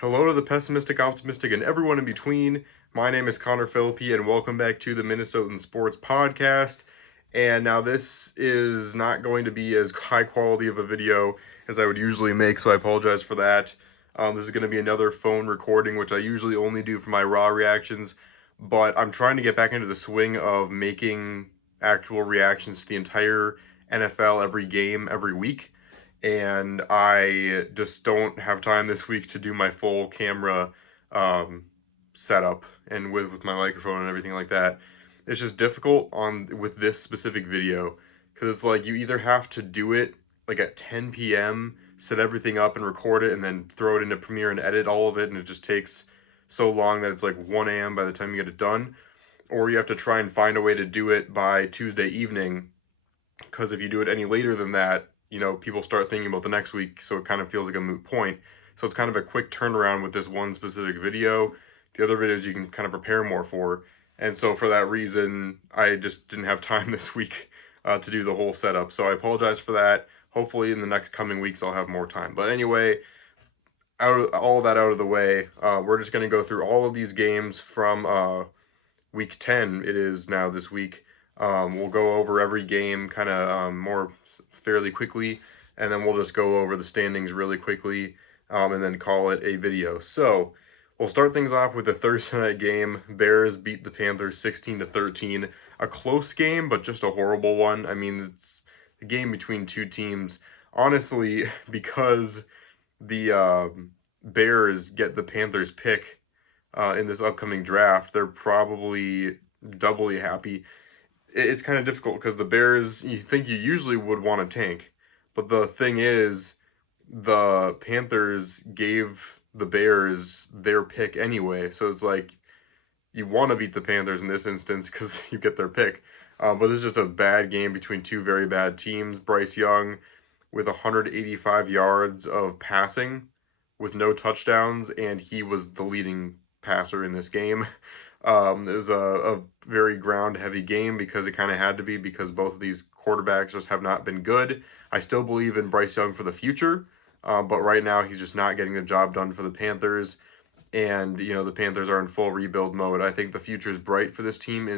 Hello to the pessimistic, optimistic, and everyone in between. My name is Connor Philippi, and welcome back to the Minnesotan Sports Podcast. And now this is not going to be as high quality of a video as I would usually make, so I apologize for that. This is going to be another phone recording, which I usually only do for my raw reactions, but I'm trying to get back into the swing of making actual reactions to the entire NFL, every game, every week, and I just don't have time this week to do my full camera um, setup and with my microphone and everything like that. It's just difficult on with this specific video because it's like you either have to do it like at 10 p.m., set everything up and record it, and then throw it into Premiere and edit all of it, and it just takes so long that it's like 1 a.m. by the time you get it done, or you have to try and find a way to do it by Tuesday evening, because if you do it any later than that, people start thinking about the next week, so it kind of feels like a moot point. So it's kind of a quick turnaround with this one specific video. The other videos you can kind of prepare more for. And so for that reason, I just didn't have time this week to do the whole setup. So I apologize for that. Hopefully in the next coming weeks I'll have more time. But anyway, all of that out of the way, we're just going to go through all of these games from week 10. It is now this week. We'll go over every game kind of more fairly quickly, and then we'll just go over the standings really quickly, and then call it a video. So we'll start things off with the Thursday night game. Bears beat the Panthers 16-13. A close game, but just a horrible one. I mean, it's a game between two teams. Honestly, because the Bears get the Panthers pick in this upcoming draft, they're probably doubly happy. It's kind of difficult because the Bears, you think you usually would want to tank, but the thing is, the Panthers gave the Bears their pick anyway, so it's like you want to beat the Panthers in this instance because you get their pick. But this is just a bad game between two very bad teams. Bryce Young with 185 yards of passing with no touchdowns, and he was the leading passer in this game. It was a very ground-heavy game because it kind of had to be, because both of these quarterbacks just have not been good. I still believe in Bryce Young for the future, but right now he's just not getting the job done for the Panthers. And, the Panthers are in full rebuild mode. I think the future is bright for this team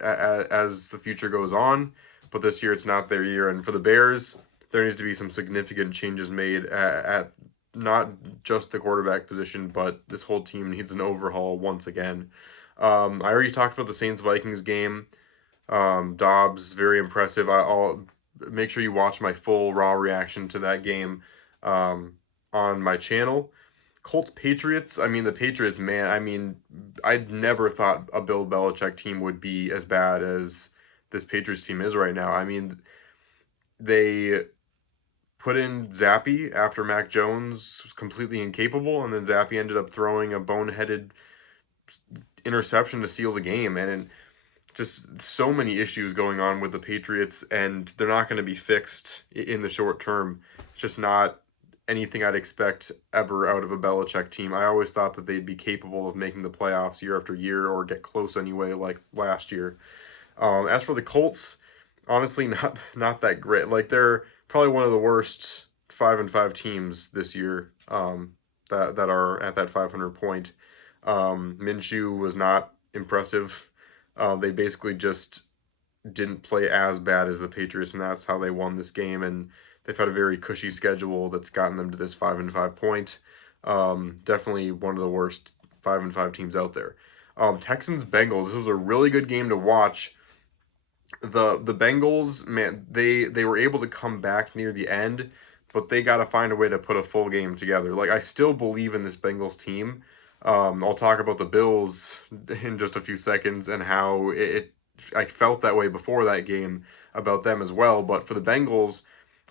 as the future goes on, but this year it's not their year. And for the Bears, there needs to be some significant changes made at not just the quarterback position, but this whole team needs an overhaul once again. I already talked about the Saints-Vikings game. Dobbs, very impressive. I'll make sure you watch my full raw reaction to that game on my channel. Colts-Patriots, I mean, the Patriots, man, I mean, I'd never thought a Bill Belichick team would be as bad as this Patriots team is right now. I mean, they put in Zappe after Mac Jones was completely incapable, and then Zappe ended up throwing a boneheaded interception to seal the game, and just so many issues going on with the Patriots, and they're not going to be fixed in the short term. It's just not anything I'd expect ever out of a Belichick team. I always thought that they'd be capable of making the playoffs year after year, or get close anyway, like last year. As for the Colts, honestly, not that great. Like, they're probably one of the worst 5-5 teams this year, that are at that 500 point. Minshew was not impressive. They basically just didn't play as bad as the Patriots, and that's how they won this game. And they've had a very cushy schedule that's gotten them to this 5-5 point. Definitely one of the worst 5-5 teams out there. Texans Bengals. This was a really good game to watch. The Bengals, man, they were able to come back near the end, but they got to find a way to put a full game together. Like, I still believe in this Bengals team. I'll talk about the Bills in just a few seconds and how I felt that way before that game about them as well. But for the Bengals,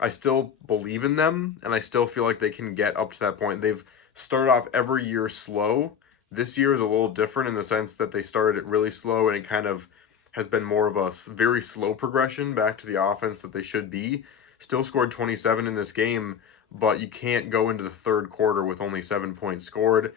I still believe in them, and I still feel like they can get up to that point. They've started off every year slow. This year is a little different in the sense that they started it really slow, and it kind of has been more of a very slow progression back to the offense that they should be. Still scored 27 in this game, but you can't go into the third quarter with only 7 points scored.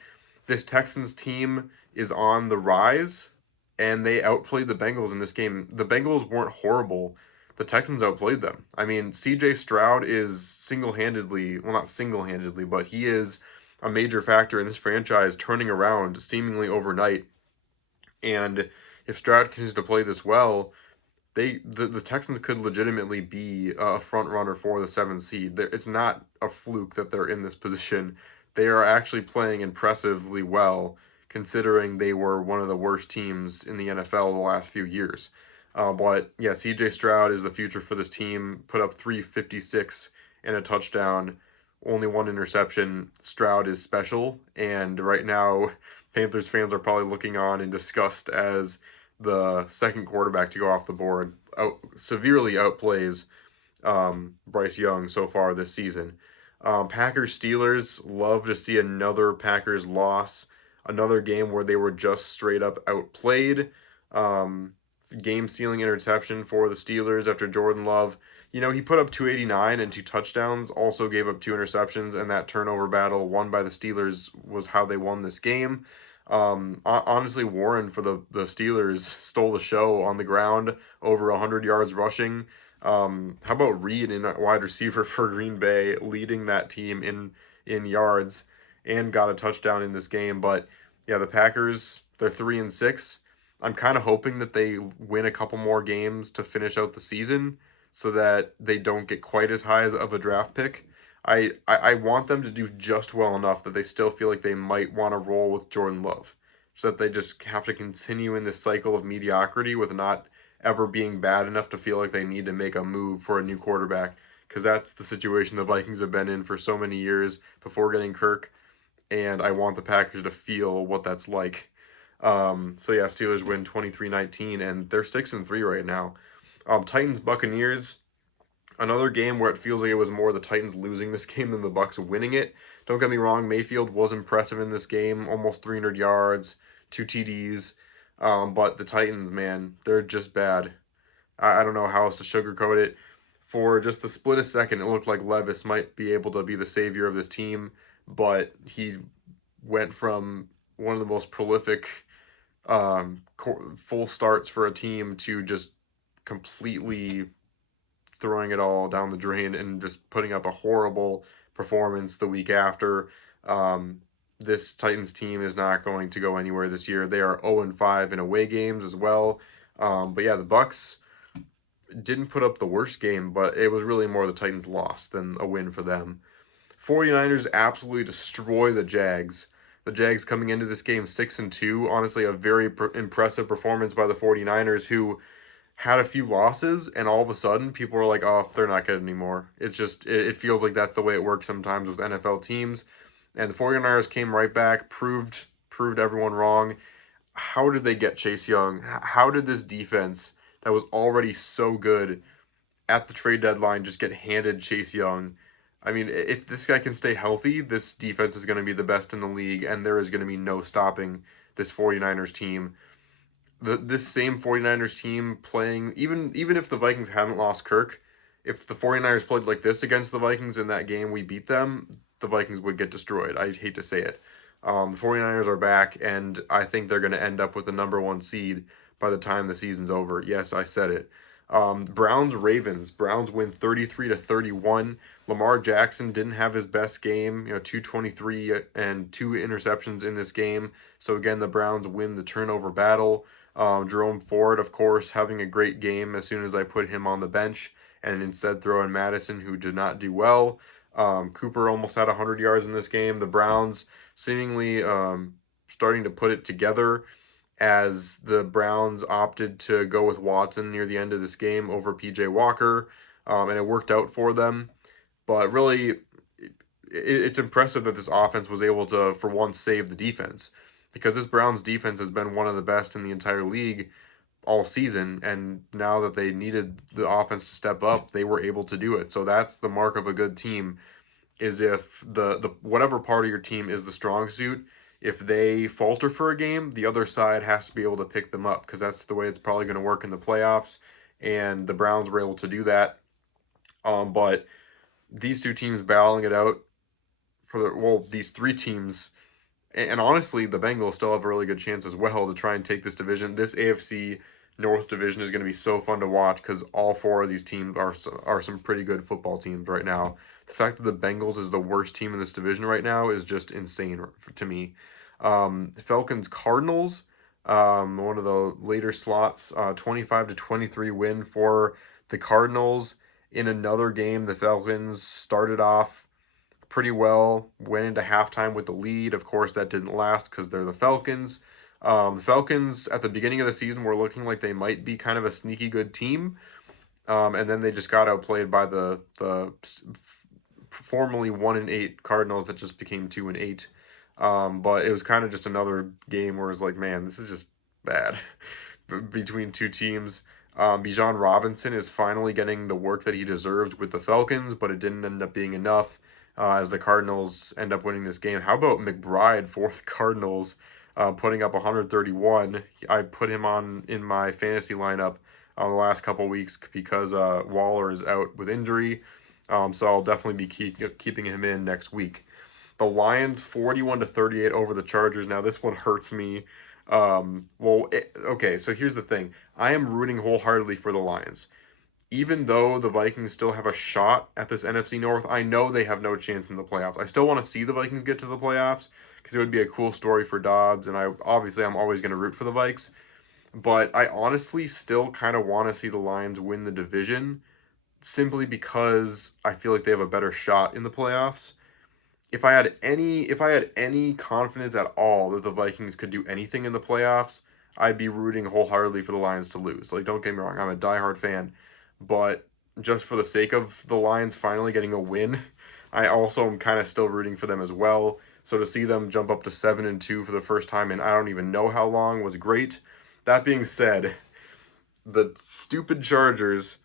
This Texans team is on the rise, and they outplayed the Bengals in this game. The Bengals weren't horrible. The Texans outplayed them. I mean, CJ Stroud is single-handedly, well, not single-handedly, but he is a major factor in this franchise turning around seemingly overnight. And if Stroud continues to play this well, the Texans could legitimately be a front runner for the 7th seed. It's not a fluke that they're in this position. They are actually playing impressively well, considering they were one of the worst teams in the NFL the last few years. But yeah, C.J. Stroud is the future for this team. Put up 356 and a touchdown, only one interception. Stroud is special, and right now, Panthers fans are probably looking on in disgust as the second quarterback to go off the board severely outplays Bryce Young so far this season. Packers Steelers, love to see another Packers loss, another game where they were just straight up outplayed. Game sealing interception for the Steelers after Jordan Love. He put up 289 and 2 touchdowns, also gave up 2 interceptions, and that turnover battle won by the Steelers was how they won this game. Honestly, Warren for the Steelers stole the show on the ground, over 100 yards rushing. How about Reed in wide receiver for Green Bay, leading that team in yards and got a touchdown in this game? But yeah, the Packers, they're 3-6. I'm kind of hoping that they win a couple more games to finish out the season so that they don't get quite as high of a draft pick. I want them to do just well enough that they still feel like they might want to roll with Jordan Love, so that they just have to continue in this cycle of mediocrity with not ever being bad enough to feel like they need to make a move for a new quarterback, because that's the situation the Vikings have been in for so many years before getting Kirk, and I want the Packers to feel what that's like. So yeah, Steelers win 23-19, and they're 6-3 right now. Titans Buccaneers. Another game where it feels like it was more the Titans losing this game than the Bucs winning it. Don't get me wrong, Mayfield was impressive in this game, almost 300 yards, 2 TDs. But the Titans, man, they're just bad. I don't know how else to sugarcoat it. For just the split a second, it looked like Levis might be able to be the savior of this team, but he went from one of the most prolific full starts for a team to just completely throwing it all down the drain and just putting up a horrible performance the week after. This Titans team is not going to go anywhere this year. They are 0-5 in away games as well. But yeah, the Bucs didn't put up the worst game, but it was really more the Titans' loss than a win for them. 49ers absolutely destroy the Jags. The Jags coming into this game 6-2. Honestly, a very impressive performance by the 49ers, who had a few losses, and all of a sudden people were like, oh, they're not good anymore. It's just, it feels like that's the way it works sometimes with NFL teams. And the 49ers came right back, proved everyone wrong. How did they get Chase Young? How did this defense that was already so good at the trade deadline just get handed Chase Young? I mean, if this guy can stay healthy, this defense is going to be the best in the league, and there is going to be no stopping this 49ers team. This same 49ers team playing, even if the Vikings hadn't lost Kirk, if the 49ers played like this against the Vikings in that game we beat them, the Vikings would get destroyed. I hate to say it. The 49ers are back, and I think they're going to end up with the number 1 seed by the time the season's over. Yes, I said it. Browns-Ravens. Browns win 33-31. Lamar Jackson didn't have his best game, 223 and 2 interceptions in this game. So again, the Browns win the turnover battle. Jerome Ford, of course, having a great game as soon as I put him on the bench and instead throw in Madison, who did not do well. Cooper almost had 100 yards in this game. The Browns seemingly starting to put it together as the Browns opted to go with Watson near the end of this game over P.J. Walker, and it worked out for them. But really, it's impressive that this offense was able to, for once, save the defense, because this Browns defense has been one of the best in the entire league all season, and now that they needed the offense to step up, they were able to do it. So that's the mark of a good team, is if the whatever part of your team is the strong suit, if they falter for a game, the other side has to be able to pick them up, because that's the way it's probably going to work in the playoffs, and the Browns were able to do that. But these two teams battling it out these 3 teams, and honestly, the Bengals still have a really good chance as well to try and take this division. This AFC North division is going to be so fun to watch, because all 4 of these teams are some pretty good football teams right now. The fact that the Bengals is the worst team in this division right now is just insane to me. The Falcons Cardinals, one of the later slots, 25-23 win for the Cardinals. In another game, the Falcons started off pretty well, went into halftime with the lead. Of course, that didn't last because they're the Falcons. The Falcons at the beginning of the season were looking like they might be kind of a sneaky good team, and then they just got outplayed by the formerly 1-8 Cardinals that just became 2-8. But it was kind of just another game where it's like, man, this is just bad between two teams. Bijan Robinson is finally getting the work that he deserved with the Falcons, but it didn't end up being enough as the Cardinals end up winning this game. How about McBride for the Cardinals, putting up 131? I put him on in my fantasy lineup the last couple weeks because Waller is out with injury, so I'll definitely be keeping him in next week. The Lions 41-38 over the Chargers. Now this one hurts me. Okay, so here's the thing. I am rooting wholeheartedly for the Lions. Even though the Vikings still have a shot at this NFC North, I know they have no chance in the playoffs. I still want to see the Vikings get to the playoffs because it would be a cool story for Dobbs, and I'm always going to root for the Vikes. But I honestly still kind of want to see the Lions win the division simply because I feel like they have a better shot in the playoffs. If I had any confidence at all that the Vikings could do anything in the playoffs, I'd be rooting wholeheartedly for the Lions to lose. Like, don't get me wrong, I'm a diehard fan, but just for the sake of the Lions finally getting a win, I also am kind of still rooting for them as well. So to see them jump up to 7-2 for the first time in I don't even know how long was great. That being said, the stupid Chargers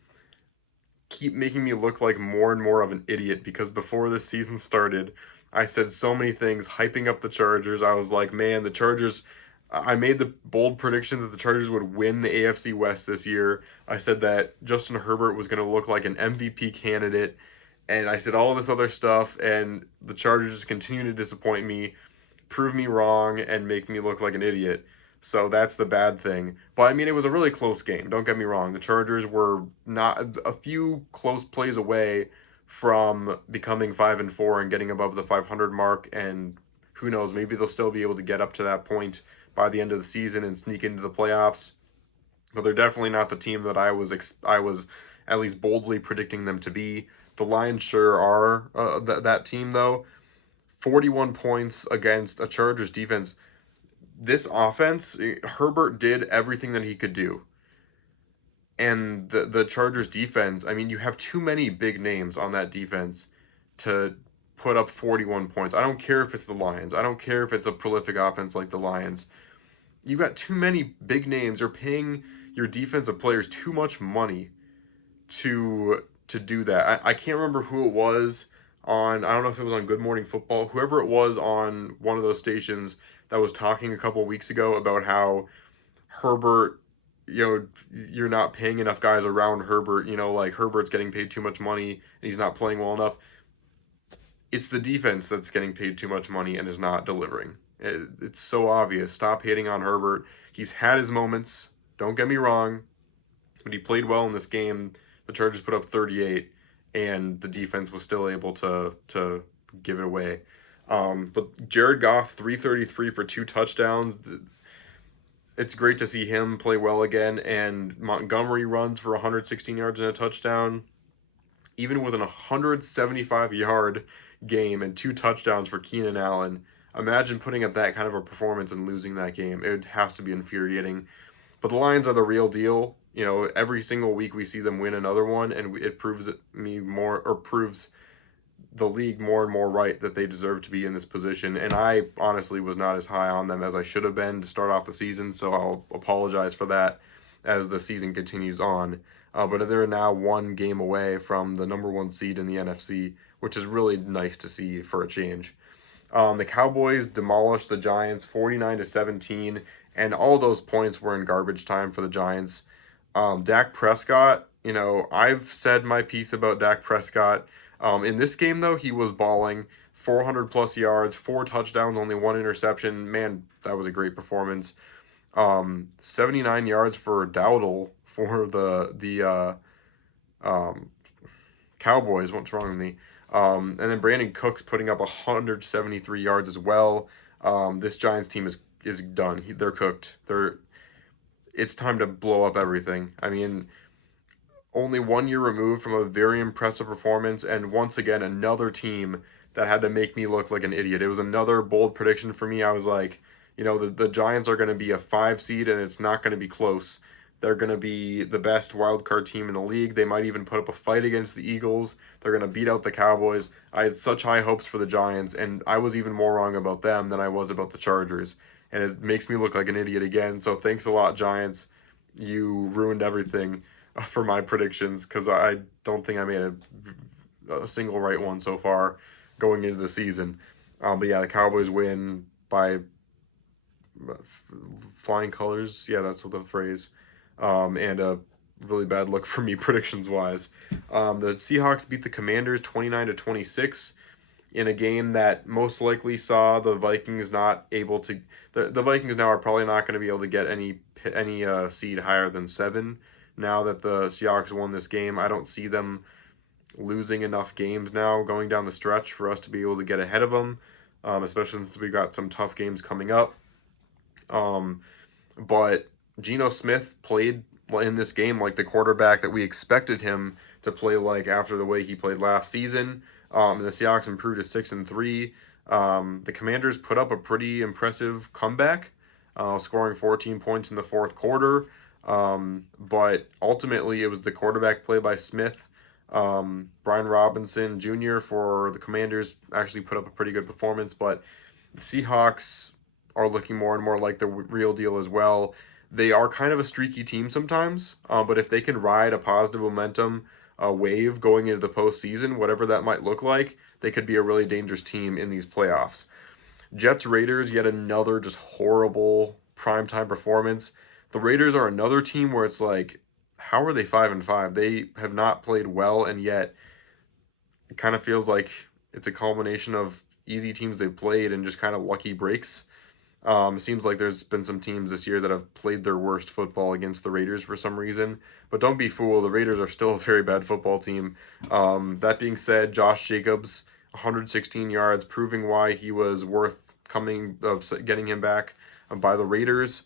keep making me look like more and more of an idiot because before the season started, I said so many things hyping up the Chargers. I was like, man, the Chargers. I made the bold prediction that the Chargers would win the AFC West this year. I said that Justin Herbert was going to look like an MVP candidate. And I said all this other stuff, and the Chargers continue to disappoint me, prove me wrong, and make me look like an idiot. So that's the bad thing. But I mean, it was a really close game. Don't get me wrong. The Chargers were not a few close plays away from becoming 5-4 and getting above the 500 mark. And who knows, maybe they'll still be able to get up to that point by the end of the season and sneak into the playoffs. But they're definitely not the team that I was at least boldly predicting them to be. The Lions sure are that team though. 41 points against a Chargers defense. This offense, Herbert did everything that he could do. And the Chargers defense, I mean, you have too many big names on that defense to put up 41 points. I don't care if it's the Lions. I don't care if it's a prolific offense like the Lions. You got too many big names. You're paying your defensive players too much money to do that. I can't remember who it was on, I don't know if it was on Good Morning Football, whoever it was on one of those stations that was talking a couple weeks ago about how Herbert, you're not paying enough guys around Herbert, like Herbert's getting paid too much money and he's not playing well enough. It's the defense that's getting paid too much money and is not delivering. It's so obvious. Stop hating on Herbert. He's had his moments, don't get me wrong, but he played well in this game. The Chargers put up 38 and the defense was still able to give it away. But Jared Goff, 333 for 2 touchdowns. It's great to see him play well again. And Montgomery runs for 116 yards and a touchdown. Even with an 175-yard game and 2 touchdowns for Keenan Allen, imagine putting up that kind of a performance and losing that game. It has to be infuriating. But the Lions are the real deal. Every single week we see them win another one, and it proves the league more and more right that they deserve to be in this position. And I honestly was not as high on them as I should have been to start off the season, so I'll apologize for that as the season continues on. But they're now 1 game away from the number 1 seed in the NFC, which is really nice to see for a change. The Cowboys demolished the Giants 49-17, and all those points were in garbage time for the Giants. Dak Prescott, I've said my piece about Dak Prescott. In this game, though, he was balling. 400-plus yards, 4 touchdowns, only 1 interception. Man, that was a great performance. 79 yards for Dowdle for the Cowboys. What's wrong with me? And then Brandon Cooks putting up 173 yards as well. This Giants team is done. They're cooked. It's time to blow up everything. I mean, only 1 year removed from a very impressive performance, and once again, another team that had to make me look like an idiot. It was another bold prediction for me. I was like, the Giants are going to be a 5 seed, and it's not going to be close. They're going to be the best wild card team in the league. They might even put up a fight against the Eagles. They're going to beat out the Cowboys. I had such high hopes for the Giants, and I was even more wrong about them than I was about the Chargers. And it makes me look like an idiot again. So thanks a lot, Giants. You ruined everything for my predictions because I don't think I made a single right one so far going into the season. But yeah, the Cowboys win by flying colors. Yeah, that's what the phrase. And a really bad look for me predictions wise. The Seahawks beat the Commanders 29-26 in a game that most likely saw the Vikings not able to. The Vikings now are probably not going to be able to get any seed higher than 7. Now that the Seahawks won this game, I don't see them losing enough games now going down the stretch for us to be able to get ahead of them, especially since we got some tough games coming up. But Geno Smith played in this game like the quarterback that we expected him to play like after the way he played last season. And the Seahawks improved to 6-3. The Commanders put up a pretty impressive comeback, scoring 14 points in the fourth quarter. But ultimately, it was the quarterback play by Smith. Brian Robinson Jr. for the Commanders actually put up a pretty good performance, but the Seahawks are looking more and more like the real deal as well. They are kind of a streaky team sometimes, but if they can ride a positive momentum wave going into the postseason, whatever that might look like, they could be a really dangerous team in these playoffs. Jets Raiders, yet another just horrible primetime performance. The Raiders are another team where it's like, how are they 5-5? They have not played well, and yet it kind of feels like it's a culmination of easy teams they've played and just kind of lucky breaks. It seems like there's been some teams this year that have played their worst football against the Raiders for some reason. But don't be fooled, the Raiders are still a very bad football team. That being said, Josh Jacobs, 116 yards, proving why he was worth getting him back by the Raiders.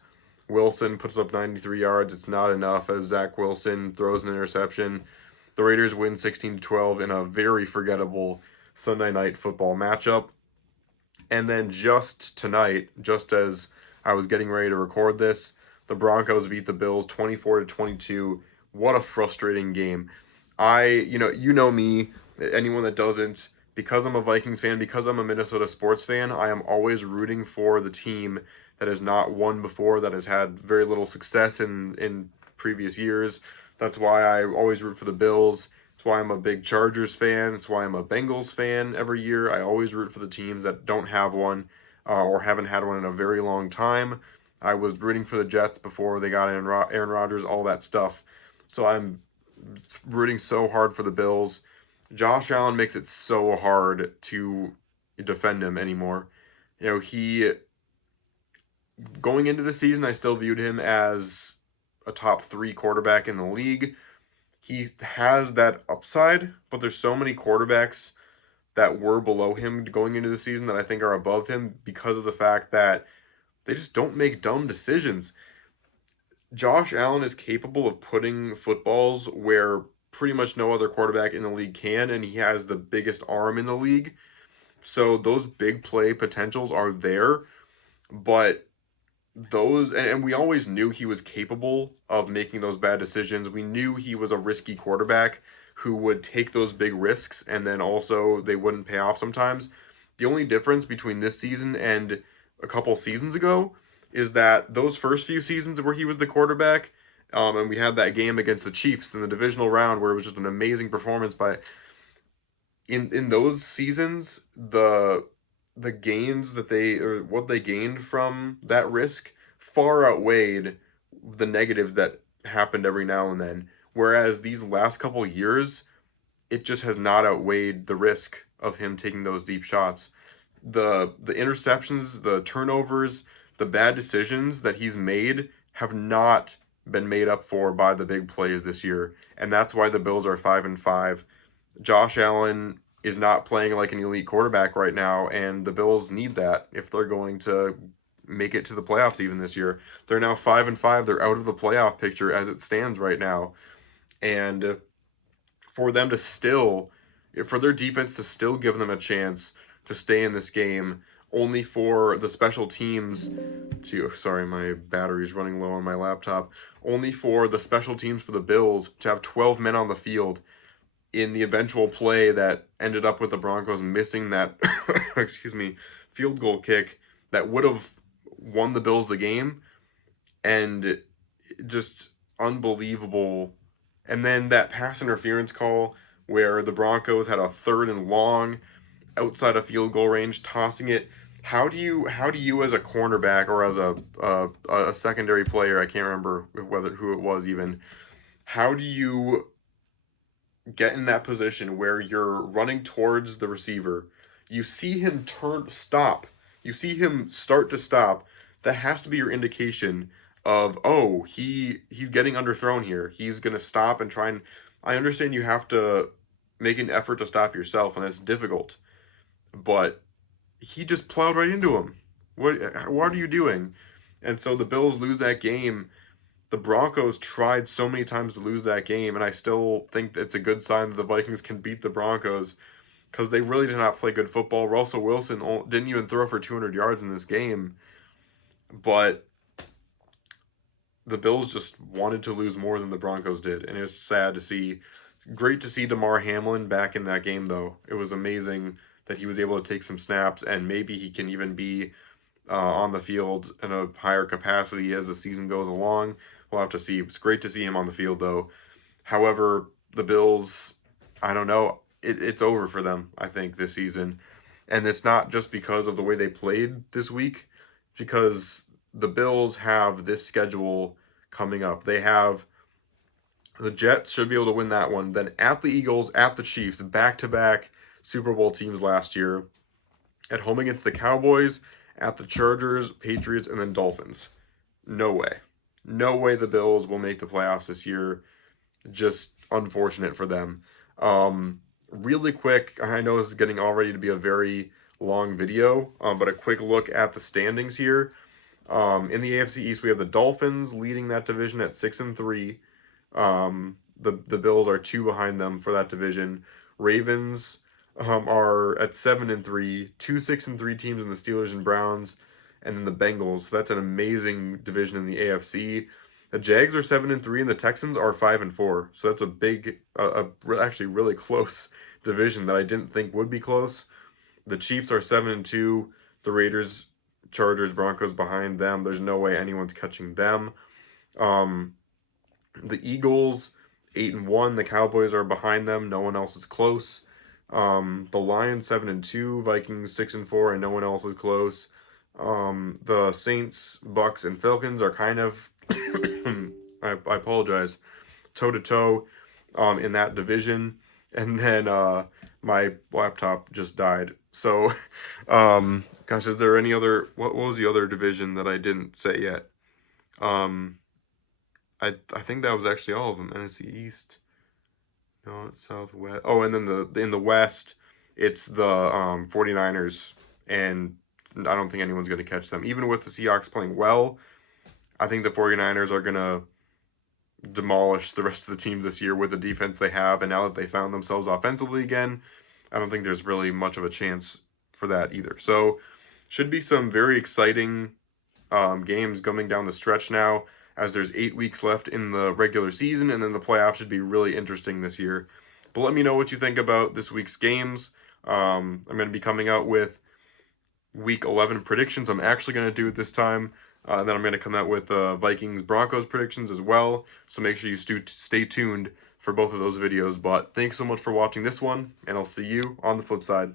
Wilson puts up 93 yards. It's not enough as Zach Wilson throws an interception. The Raiders win 16-12 in a very forgettable Sunday night football matchup. And then just tonight, just as I was getting ready to record this, the Broncos beat the Bills 24-22. What a frustrating game. You know me, anyone that doesn't, because I'm a Vikings fan, because I'm a Minnesota sports fan, I am always rooting for the team that has not won before, that has had very little success in previous years. That's why I always root for the Bills. That's why I'm a big Chargers fan. That's why I'm a Bengals fan every year. I always root for the teams that don't have one or haven't had one in a very long time. I was rooting for the Jets before they got Aaron Rodgers, all that stuff. So I'm rooting so hard for the Bills. Josh Allen makes it so hard to defend him anymore. Going into the season, I still viewed him as a top 3 quarterback in the league. He has that upside, but there's so many quarterbacks that were below him going into the season that I think are above him because of the fact that they just don't make dumb decisions. Josh Allen is capable of putting footballs where pretty much no other quarterback in the league can, and he has the biggest arm in the league. So those big play potentials are there, but and we always knew he was capable of making those bad decisions. We knew he was a risky quarterback who would take those big risks, and then also they wouldn't pay off sometimes. The only difference between this season and a couple seasons ago is that those first few seasons where he was the quarterback, and we had that game against the Chiefs in the divisional round where it was just an amazing performance by. In those seasons, the gains or what they gained from that risk far outweighed the negatives that happened every now and then. Whereas these last couple years, it just has not outweighed the risk of him taking those deep shots. The interceptions, the turnovers, the bad decisions that he's made have not been made up for by the big plays this year. And that's why the Bills are 5-5. Josh Allen is not playing like an elite quarterback right now, and the Bills need that if they're going to make it to the playoffs even this year. They're now 5-5. They're out of the playoff picture as it stands right now. And for them to still, for their defense to still give them a chance to stay in this game, only for the special teams to, sorry, my battery's running low on my laptop, only for the special teams for the Bills to have 12 men on the field in the eventual play that ended up with the Broncos missing that, excuse me, field goal kick that would have won the Bills the game, and just unbelievable. And then that pass interference call where the Broncos had a 3rd and long outside of field goal range, tossing it. How do you as a cornerback or as a secondary player, I can't remember who it was even, how do you get in that position where you're running towards the receiver, you see him stop, you see him start to stop, that has to be your indication of, oh, he's getting underthrown here. He's going to stop and try and, I understand you have to make an effort to stop yourself, and that's difficult, but he just plowed right into him. What are you doing? And so the Bills lose that game. The Broncos tried so many times to lose that game, and I still think it's a good sign that the Vikings can beat the Broncos, because they really did not play good football. Russell Wilson didn't even throw for 200 yards in this game, but the Bills just wanted to lose more than the Broncos did, and it was sad to see. Great to see Damar Hamlin back in that game, though. It was amazing that he was able to take some snaps, and maybe he can even be on the field in a higher capacity as the season goes along. We'll have to see. It's great to see him on the field, though. However, the Bills, I don't know, it's over for them, I think, this season. And it's not just because of the way they played this week, because the Bills have this schedule coming up. They have the Jets, should be able to win that one. Then at the Eagles, at the Chiefs, back-to-back Super Bowl teams last year. At home against the Cowboys, at the Chargers, Patriots, and then Dolphins. No way. No way the Bills will make the playoffs this year. Just unfortunate for them. Really quick, I know this is getting already to be a very long video, but a quick look at the standings here. In the AFC East, we have the Dolphins leading that division at 6-3. The Bills are 2 behind them for that division. Ravens are at 7-3, 2 6-3 teams in the Steelers and Browns, and then the Bengals. So that's an amazing division in the AFC. The Jags are 7-3, and the Texans are 5-4. So that's a big, actually really close division that I didn't think would be close. The Chiefs are 7-2. The Raiders, Chargers, Broncos behind them. There's no way anyone's catching them. The Eagles 8-1. The Cowboys are behind them. No one else is close. The Lions 7-2, Vikings 6-4, and no one else is close. The Saints, Bucks, and Falcons are kind of, I apologize, toe-to-toe in that division. And then my laptop just died. So, gosh, is there any other, what was the other division that I didn't say yet? I think that was actually all of them. NFC East. No, it's Southwest. Oh, and then in the West, it's the 49ers, and I don't think anyone's going to catch them. Even with the Seahawks playing well, I think the 49ers are going to demolish the rest of the teams this year with the defense they have, and now that they found themselves offensively again, I don't think there's really much of a chance for that either. So, should be some very exciting games coming down the stretch now, as there's 8 weeks left in the regular season, and then the playoffs should be really interesting this year. But let me know what you think about this week's games. I'm going to be coming out with Week 11 predictions. I'm actually going to do it this time. And then I'm going to come out with Vikings-Broncos predictions as well. So make sure you stay tuned for both of those videos. But thanks so much for watching this one, and I'll see you on the flip side.